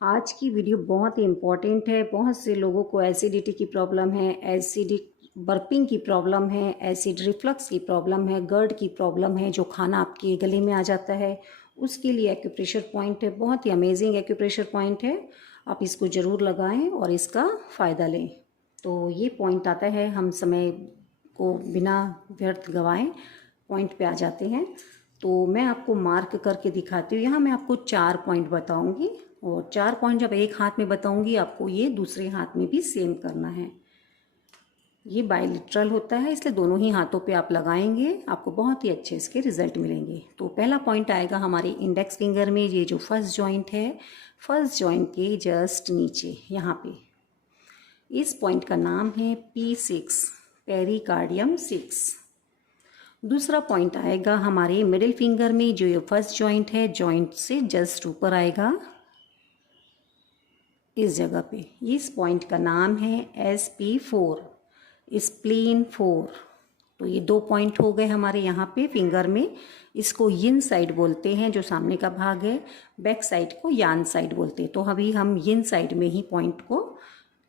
आज की वीडियो बहुत ही इम्पॉर्टेंट है। बहुत से लोगों को एसिडिटी की प्रॉब्लम है, एसिडिक बर्पिंग की प्रॉब्लम है, एसिड रिफ्लक्स की प्रॉब्लम है, गर्ड की प्रॉब्लम है, जो खाना आपके गले में आ जाता है उसके लिए एक्यूप्रेशर पॉइंट है। बहुत ही अमेजिंग एक्यूप्रेशर पॉइंट है। आप इसको ज़रूर लगाएं और इसका फ़ायदा लें। तो ये पॉइंट आता है, हम समय को बिना व्यर्थ गवाएं पॉइंट पे आ जाते हैं। तो मैं आपको मार्क करके दिखाती हूँ। यहाँ मैं आपको 4 पॉइंट बताऊँगी और 4 पॉइंट जब एक हाथ में बताऊँगी आपको ये दूसरे हाथ में भी सेम करना है। ये बाइलेटरल होता है, इसलिए दोनों ही हाथों पे आप लगाएंगे, आपको बहुत ही अच्छे इसके रिजल्ट मिलेंगे। तो पहला पॉइंट आएगा हमारे इंडेक्स फिंगर में, ये जो फर्स्ट जॉइंट है, फर्स्ट जॉइंट के जस्ट नीचे यहाँ पे। इस पॉइंट का नाम है P6, पेरिकार्डियम 6। दूसरा पॉइंट आएगा हमारे मिडिल फिंगर में, जो ये फर्स्ट जॉइंट है, जॉइंट से जस्ट ऊपर आएगा इस जगह पे। इस पॉइंट का नाम है SP4, स्प्लीन 4। तो ये 2 पॉइंट हो गए हमारे यहाँ पे फिंगर में। इसको यिन साइड बोलते हैं, जो सामने का भाग है। बैक साइड को यान साइड बोलते हैं। तो अभी हम यिन साइड में ही पॉइंट को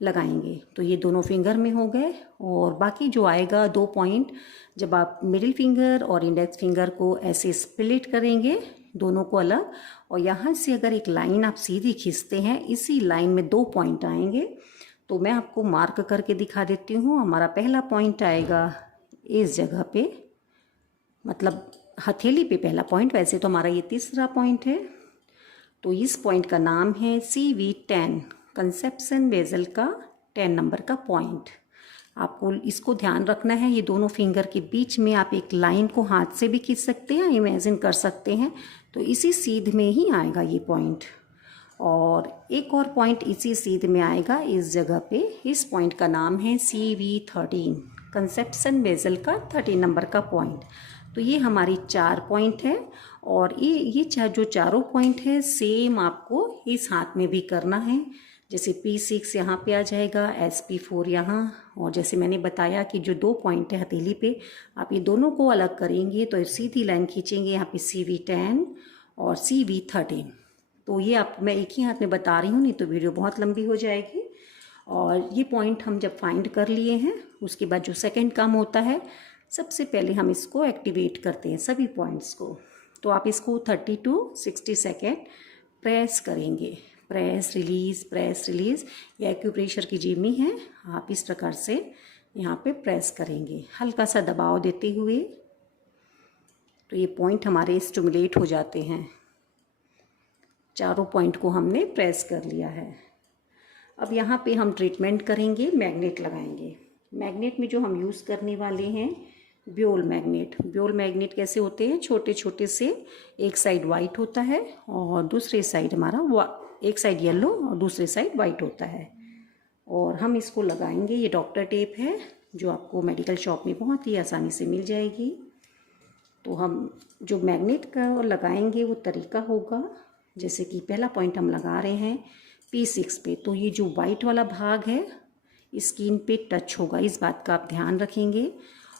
लगाएंगे। तो ये दोनों फिंगर में हो गए। और बाकी जो आएगा 2 पॉइंट, जब आप मिडिल फिंगर और इंडेक्स फिंगर को ऐसे स्प्लिट करेंगे दोनों को अलग, और यहाँ से अगर एक लाइन आप सीधी खींचते हैं, इसी लाइन में 2 पॉइंट आएंगे। तो मैं आपको मार्क करके दिखा देती हूँ। हमारा पहला पॉइंट आएगा इस जगह पे, मतलब हथेली पे पहला पॉइंट। वैसे तो हमारा ये तीसरा पॉइंट है। तो इस पॉइंट का नाम है CV10, कंसेप्शन वेजल का 10 नंबर का पॉइंट। आपको इसको ध्यान रखना है। ये दोनों फिंगर के बीच में आप एक लाइन को हाथ से भी खींच सकते हैं, इमेजिन कर सकते हैं। तो इसी सीध में ही आएगा ये पॉइंट। और एक और पॉइंट इसी सीध में आएगा इस जगह पे। इस पॉइंट का नाम है CV13, कंसेप्शन वेजल का 13 नंबर का पॉइंट। तो ये हमारी 4 पॉइंट है। और ये जो चारों पॉइंट है सेम आपको इस हाथ में भी करना है। जैसे P6 यहाँ पे आ जाएगा, SP4 यहाँ। और जैसे मैंने बताया कि जो 2 पॉइंट है हथेली पे, आप ये दोनों को अलग करेंगे तो सीधी लाइन खींचेंगे यहाँ पे CV10 और CV13। तो ये आप मैं एक ही हाथ में बता रही हूँ, नहीं तो वीडियो बहुत लंबी हो जाएगी। और ये पॉइंट हम जब फाइंड कर लिए हैं, उसके बाद जो सेकंड काम होता है, सबसे पहले हम इसको एक्टिवेट करते हैं सभी पॉइंट्स को। तो आप इसको 30 to 60 सेकेंड प्रेस करेंगे। Press release. ये एक्यूप्रेशर की जिमी है। आप इस प्रकार से यहाँ पे प्रेस करेंगे, हल्का सा दबाव देते हुए। तो ये पॉइंट हमारे स्टिमुलेट हो जाते हैं। चारों पॉइंट को हमने प्रेस कर लिया है। अब यहाँ पे हम ट्रीटमेंट करेंगे, मैग्नेट लगाएंगे। मैग्नेट में जो हम यूज़ करने वाले हैं, ब्योल मैग्नेट। ब्योल मैग्नेट कैसे होते हैं? छोटे छोटे से, एक साइड वाइट होता है और दूसरे साइड हमारा एक साइड येलो और दूसरे साइड वाइट होता है। और हम इसको लगाएंगे। ये डॉक्टर टेप है जो आपको मेडिकल शॉप में बहुत ही आसानी से मिल जाएगी। तो हम जो मैग्नेट का लगाएंगे वो तरीका होगा, जैसे कि पहला पॉइंट हम लगा रहे हैं P6 पे। तो ये जो वाइट वाला भाग है स्किन पे टच होगा, इस बात का आप ध्यान रखेंगे।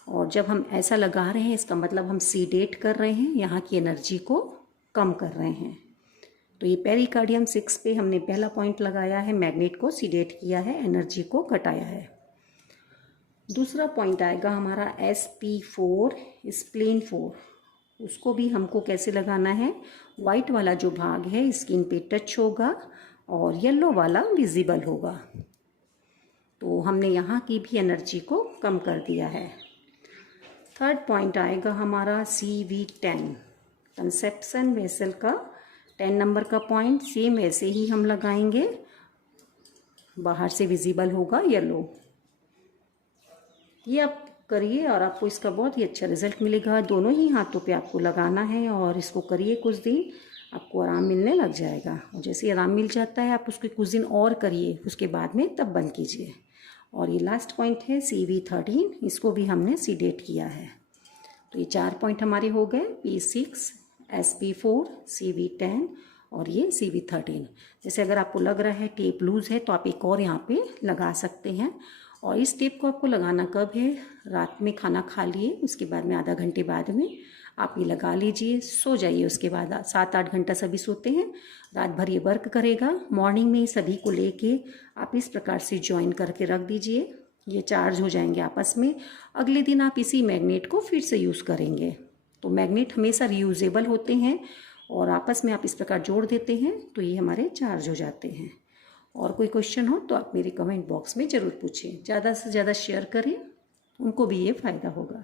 और जब हम ऐसा लगा रहे हैं, इसका मतलब हम सीडेट कर रहे हैं, यहाँ की एनर्जी को कम कर रहे हैं। तो ये पेरिकार्डियम 6 पे हमने पहला पॉइंट लगाया है, मैग्नेट को सीडेट किया है, एनर्जी को घटाया है। दूसरा पॉइंट आएगा हमारा SP4, स्प्लीन 4। उसको भी हमको कैसे लगाना है? वाइट वाला जो भाग है स्किन पे टच होगा और येलो वाला विजिबल होगा। तो हमने यहाँ की भी एनर्जी को कम कर दिया है। थर्ड पॉइंट आएगा हमारा CV10, कंसेप्शन वेसल का 10 नंबर का पॉइंट। सेम ऐसे ही हम लगाएंगे, बाहर से विजिबल होगा येलो। ये आप करिए और आपको इसका बहुत ही अच्छा रिजल्ट मिलेगा। दोनों ही हाथों पे आपको लगाना है और इसको करिए कुछ दिन, आपको आराम मिलने लग जाएगा। और जैसे आराम मिल जाता है, आप उसको कुछ दिन और करिए, उसके बाद में तब बंद कीजिए। और ये लास्ट पॉइंट है CV13, इसको भी हमने सीडेट किया है। तो ये 4 पॉइंट हमारे हो गए, P6, SP4, CV10 और ये CV13। जैसे अगर आपको लग रहा है टेप लूज़ है, तो आप एक और यहाँ पे लगा सकते हैं। और इस टेप को आपको लगाना कब है? रात में खाना खा लिए उसके बाद में आधा घंटे बाद में आप ये लगा लीजिए, सो जाइए। उसके बाद 7-8 घंटा सभी सोते हैं, रात भर ये वर्क करेगा। मॉर्निंग में सभी को लेके आप इस प्रकार से ज्वाइन करके रख दीजिए, ये चार्ज हो जाएंगे आपस में। अगले दिन आप इसी मैग्नेट को फिर से यूज़ करेंगे। तो मैग्नेट हमेशा रीयूजेबल होते हैं और आपस में आप इस प्रकार जोड़ देते हैं तो ये हमारे चार्ज हो जाते हैं। और कोई क्वेश्चन हो तो आप मेरे कमेंट बॉक्स में ज़रूर पूछें। ज़्यादा से ज़्यादा शेयर करें, उनको भी ये फ़ायदा होगा।